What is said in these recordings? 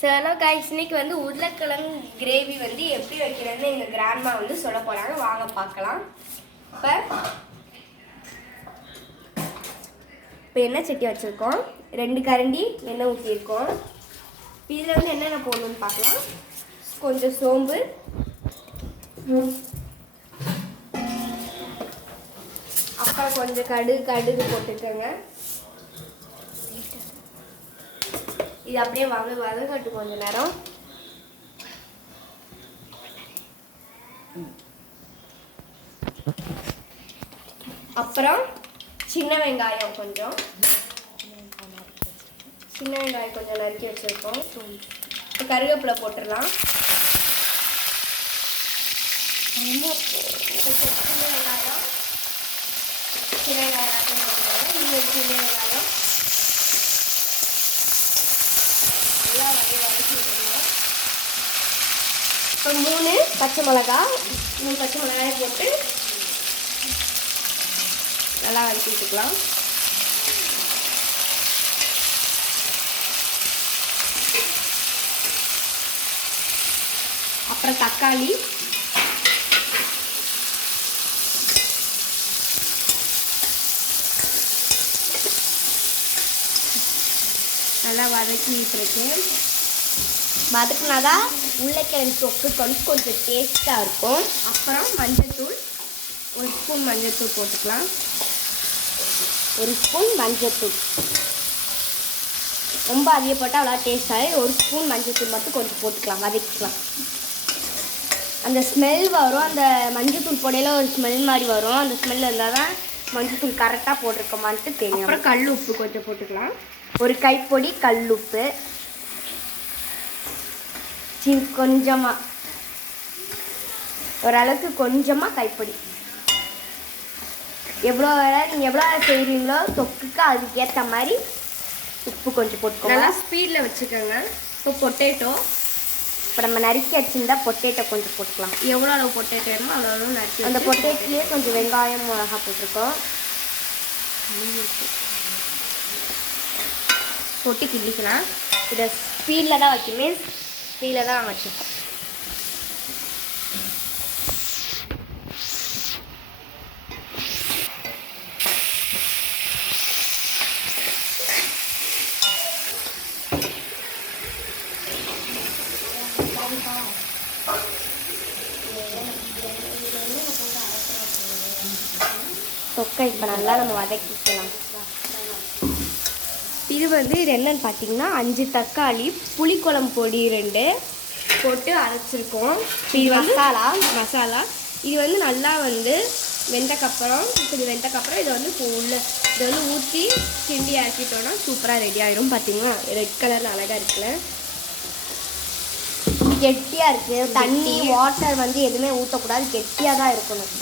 Hello guys இன்னைக்கு வந்து உருளைக்கிழங்கு கிரேவி வந்து எப்படி வைக்கிறேன்னு எங்கள் கிராண்ட்மா வந்து சொல்ல போகிறாங்க வாங்க பார்க்கலாம். இப்போ இப்போ எண்ணெய் சட்டி வச்சுருக்கோம். ரெண்டு கரண்டி எண்ணெய் ஊற்றிருக்கோம் இதில் வந்து என்னென்ன போடணும்னு பார்க்கலாம். கொஞ்சம் சோம்பு. அப்புறம் கொஞ்சம் கடுகு கடுகு போட்டுக்கோங்க. இது அப்படியே வாங்க வதங்கட்டும் கொஞ்ச நேரம். அப்புறம் சின்ன வெங்காயம் கொஞ்சம். சின்ன வெங்காயம் கொஞ்சம் நறுக்கி வச்சுருக்கோம். இப்போ கருவேப்பிலை போட்டுடலாம். கொஞ்சம் சின்ன வெங்காயம். சின்ன வெங்காயம் இன்னொரு சின்ன வெங்காயம் நல்லா வதக்கி இப்போ மூணு பச்சை மிளகா மூணு பச்சை மிளகாயை போட்டு நல்லா வதக்கி விட்டுக்கலாம். அப்புறம் தக்காளி. நல்லா வதக்கி விட்டுருக்கு வதக்குனாதான் உருளைக்கிழங்கு தொக்குக்கு வந்து கொஞ்சம் டேஸ்ட்டாக இருக்கும். அப்புறம் மஞ்சள்தூள் ஒரு ஸ்பூன் மஞ்சள்தூள் போட்டுக்கலாம். ஒரு ஸ்பூன் மஞ்சள்தூள் ரொம்ப அதிக போட்டால் அவ்வளோ டேஸ்டாக ஒரு ஸ்பூன் மஞ்சள்தூள் மட்டும் கொஞ்சம் போட்டுக்கலாம் வதக்கிக்கலாம். அந்த ஸ்மெல் வரும். அந்த மஞ்சள்தூள் போடையில ஒரு ஸ்மெல் மாதிரி வரும். அந்த ஸ்மெல் இருந்தால் தான் மஞ்சள்தூள் கரெக்டாக போட்டிருக்கோமான்ட்டு தெரியும். அப்புறம் கல் உப்பு கொஞ்சம் போட்டுக்கலாம். ஒரு கைப்பொடி கல் உப்பு. சின் கொஞ்சமாக ஓரளவுக்கு கொஞ்சமாக கைப்பொடி. எவ்வளோ வேலை நீங்கள் எவ்வளோ செய்கிறீங்களோ தொக்குக்கு அதுக்கேற்ற மாதிரி உப்பு கொஞ்சம் போட்டுக்கோங்க. நல்லா ஸ்பீடில் வச்சுக்கோங்க. இப்போ பொட்டேட்டோ இப்போ நம்ம நறுக்கி வச்சிருந்தா பொட்டேட்டோ கொஞ்சம் போட்டுக்கலாம். எவ்வளோ அளவு பொட்டேட்டோ வேணுமோ அவ்வளோ அளவு நறுக்கி அந்த பொட்டேட்டோலேயே கொஞ்சம் வெங்காயம் மிளகா போட்டிருக்கோம். போட்டு கிண்டிக்கலாம். இதை ஸ்பீடில் தான் வைக்குமே ஸ்பீடில் தான் வச்சுருக்கோம். தொக்கை இப்போ நல்லா நம்ம வதக்கிக்கலாம். இது வந்து இது என்னன்னு பார்த்தீங்கன்னா அஞ்சு தக்காளி புளிக்குழம்பு பொடி ரெண்டு போட்டு அரைச்சிருக்கோம். இது மசாலா மசாலா. இது வந்து நல்லா வந்து வெந்தக்கப்புறம் இது வெந்தக்கப்புறம் இதை வந்து உள்ள இதை வந்து ஊற்றி கிண்டி இறக்கிட்டோன்னா சூப்பராக ரெடி ஆயிடும் பார்த்தீங்கன்னா ரெட் கலரில் அழகாக இருக்குல்ல. கெட்டியாக இருக்குது தண்ணி வாட்டர் வந்து எதுவுமே ஊற்றக்கூடாது கெட்டியாக தான் இருக்கணும்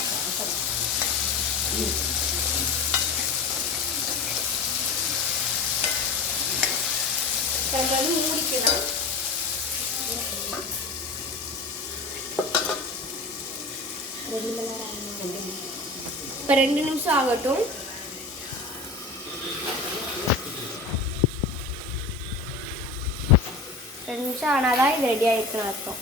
நம்ம வந்து மூடிக்கலாம் இப்போ ரெண்டு நிமிஷம் ஆகட்டும் ரெண்டு நிமிஷம் ஆனால் தான் இது ரெடி ஆகிருக்குன்னு அர்த்தம்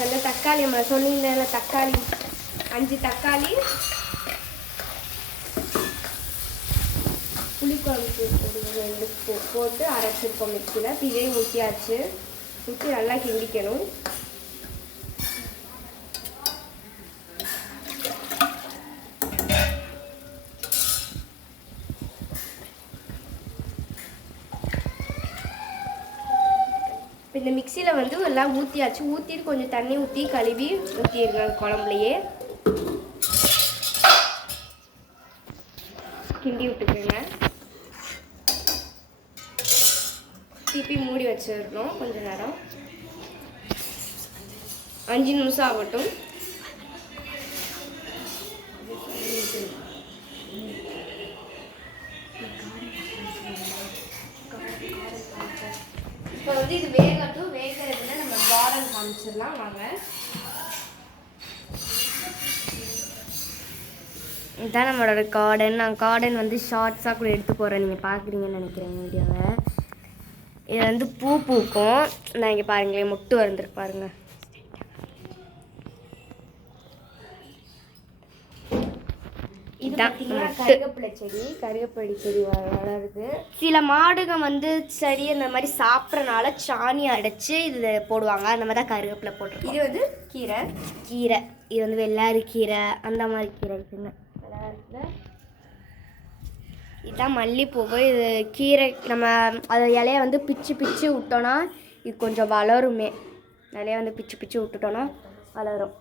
ரெண்டு தக்காளி நம்ம சொன்னீங்கல்ல தக்காளி. அஞ்சு தக்காளி. புளிக்குழம்பு ரெண்டு போட்டு அரைச்சிருக்கோம் மிக்சியில் இதையும் ஊற்றியாச்சு ஊற்றி நல்லா கிண்டிக்கணும். இந்த மிக்சியில் வந்து எல்லாம் ஊற்றியாச்சு ஊற்றிட்டு கொஞ்சம் தண்ணி ஊற்றி கழுவி ஊற்றிடுங்க குழம்புலையே. கிண்டி விட்டுக்கோங்க. திருப்பி மூடி வச்சிடணும் கொஞ்சம் நேரம். அஞ்சு நிமிஷம் ஆகட்டும். இப்போ வந்து இது வேகட்டும். வேகிறதுல நம்ம பாரம் காமிச்சிடலாம். வாங்க. இதுதான் நம்மளோட கார்டன் நான் கார்டன் வந்து ஷார்ட்ஸாக கூட எடுத்து போகிறேன் நீங்கள் பார்க்குறீங்கன்னு நினைக்கிறேன் வீடியோவை இது வந்து பூ பூக்கும். நான் இங்கே பாருங்களேன் மொட்டு வந்துருக்கு பாருங்கள் இது இதான். பார்த்தீங்கன்னா மொட்டு. கருவேப்பிலை செடி கருவேப்பிலை செடி வளருது. சில மாடுங்க வந்து சரி இந்த மாதிரி சாப்பிட்றனால சாணி அடைச்சி இது போடுவாங்க. அந்த மாதிரி தான் கருவேப்பிலை போட்டிருக்கோம். இது வந்து கீரை. கீரை. இது வந்து வெள்ளாரி கீரை. அந்த மாதிரி கீரை இருக்குங்க. இதுதான் மல்லிப்பூவு. இது கீரை நம்ம அது இலைய வந்து பிச்சு பிச்சு விட்டோன்னா இது கொஞ்சம் வளருமே. இலைய வந்து பிச்சு பிச்சு விட்டுட்டோன்னா வளரும்.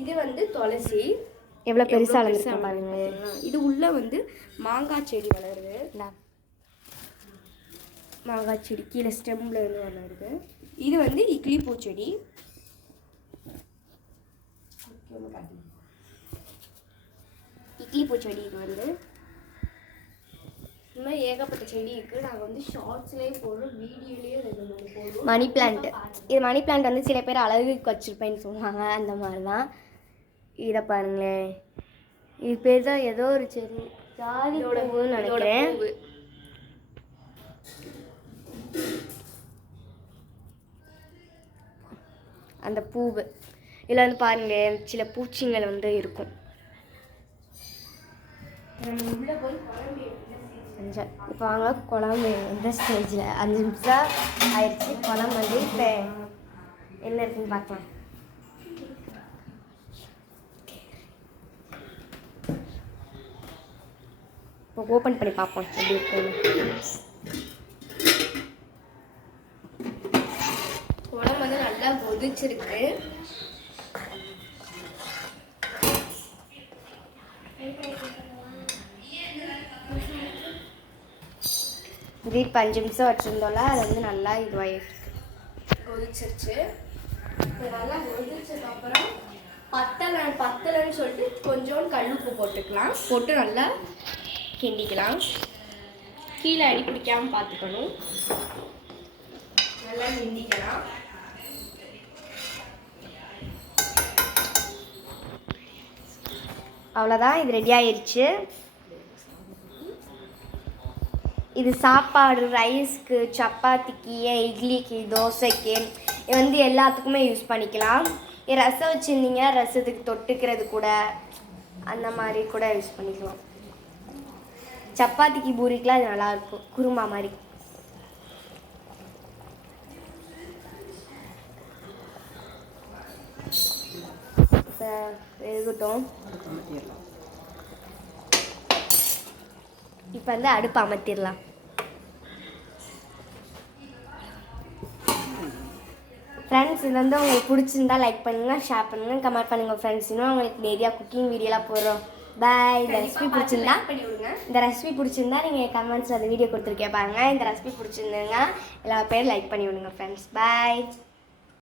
இது வந்து துளசி. எவ்வளோ பெருசாக வளர்ந்துருக்கு. பாருங்க இது உள்ள வந்து மாங்காய் செடி வளருது. மாங்காய் செடி கீழே ஸ்டெம்ல இருந்து வளருது. இது வந்து இட்லி பூச்செடி இட்லி பூச்செடி இது வந்து. இந்த மாதிரி ஏகப்பட்ட செடி இருக்கு. நாங்கள் வந்து ஷார்ட்ஸ்லேயே போடுறோம். வீடியோலேயே ரெண்டு மூணு போடுறோம். மணி பிளான்ட் இது மணி பிளான்ட் வந்து சில பேர் அழகுக்கு வச்சிருப்பேன்னு சொல்லுவாங்க. அந்த மாதிரி தான் இதை பாருங்களேன். இது பேர் தான் ஏதோ ஒரு செடி. ஜாதி பூவுன்னு நினைக்கிறேன். அந்த பூவு. இதில் வந்து பாருங்களேன் சில பூச்சிங்கள் வந்து இருக்கும். இப்போ வாங்க குழம்பு எந்த ஸ்டேஜில் அஞ்சு நிமிஷம் ஆயிடுச்சு. குழம்பு வந்து இப்போ என்ன இருக்குன்னு பார்க்கலாம். இப்போ ஓப்பன் பண்ணி பார்ப்போம் எப்படி இருக்குன்னு. குழம்பு வந்து நல்லா கொதிச்சிருக்கு. இது இப்போ அஞ்சு நிமிஷம் வச்சுருந்தோம்ல அது வந்து நல்லா இதுவாகிட்டு கொதிச்சிருச்சு. இப்போ நல்லா கொதிச்சதுக்கு அப்புறம் பத்தலை பத்தலைன்னு சொல்லிட்டு கொஞ்சோண்டு கல்லுப்பு போட்டுக்கலாம். போட்டு நல்லா கிண்டிக்கலாம். கீழே அடி பிடிக்காமல் பார்த்துக்கணும். நல்லா கிண்டிக்கலாம். அவ்வளோதான் இது ரெடி ஆயிடுச்சு இது சாப்பாடு ரைஸ்க்கு சப்பாத்திக்கு இட்லிக்கு தோசைக்கு இது வந்து எல்லாத்துக்குமே யூஸ் பண்ணிக்கலாம். ரசம் வச்சுருந்தீங்க ரசத்துக்கு தொட்டுக்கிறது கூட அந்த மாதிரி கூட யூஸ் பண்ணிக்கலாம். சப்பாத்திக்கு பூரிக்கெலாம் இது நல்லாயிருக்கும். குருமா மாதிரி. இருக்கட்டும் இப்போ வந்து அடுப்பு அமர்த்திடலாம். ஃப்ரெண்ட்ஸ் இது வந்து உங்களுக்கு பிடிச்சிருந்தா லைக் பண்ணுங்கள் ஷேர் பண்ணுங்கள் கமெண்ட் பண்ணுங்கள் ஃப்ரெண்ட்ஸ் இன்னும் உங்களுக்கு நிறையா குக்கிங் வீடியோலாம் போடுறோம். பாய் இந்த ரெசிபி பிடிச்சிருந்தா பண்ணி விடுங்க இந்த ரெசிபி பிடிச்சிருந்தா நீங்கள் கமெண்ட்ஸ் அந்த வீடியோ கொடுத்துருக்கேன் பாருங்கள் இந்த ரெசிபி பிடிச்சிருந்துங்க எல்லா பேரும் லைக் பண்ணி விடுங்க ஃப்ரெண்ட்ஸ் பாய்